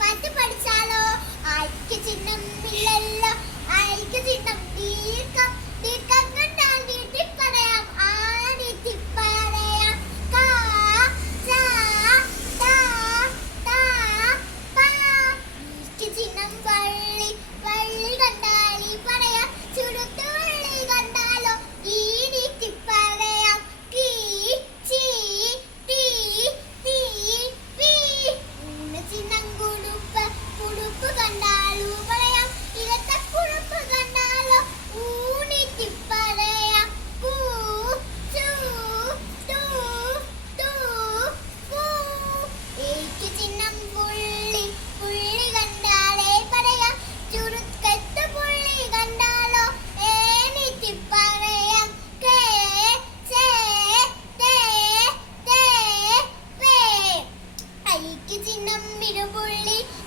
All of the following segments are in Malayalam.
പാട്ട് പാടി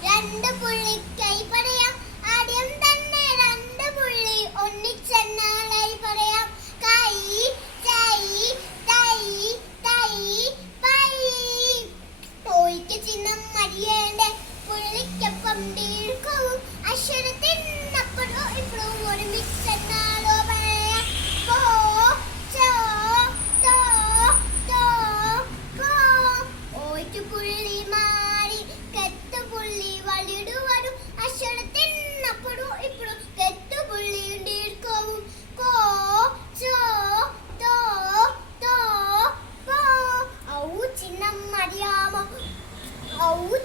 രണ്ട് പുള്ളി പറയാം. ആദ്യം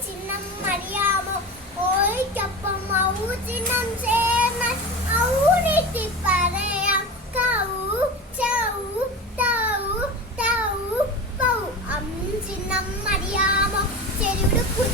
ചിഹ്നം അറിയാമോ ഓയ്ക്കൊപ്പം ഔ ചിഹ്നം ചേർന്നാൽ ഔനെത്തി പറയാം. കൗ ചൗ തൗ തൗ പൗ. അം ചിഹ്നം അറിയാമോ ചെരുവിടുക്കു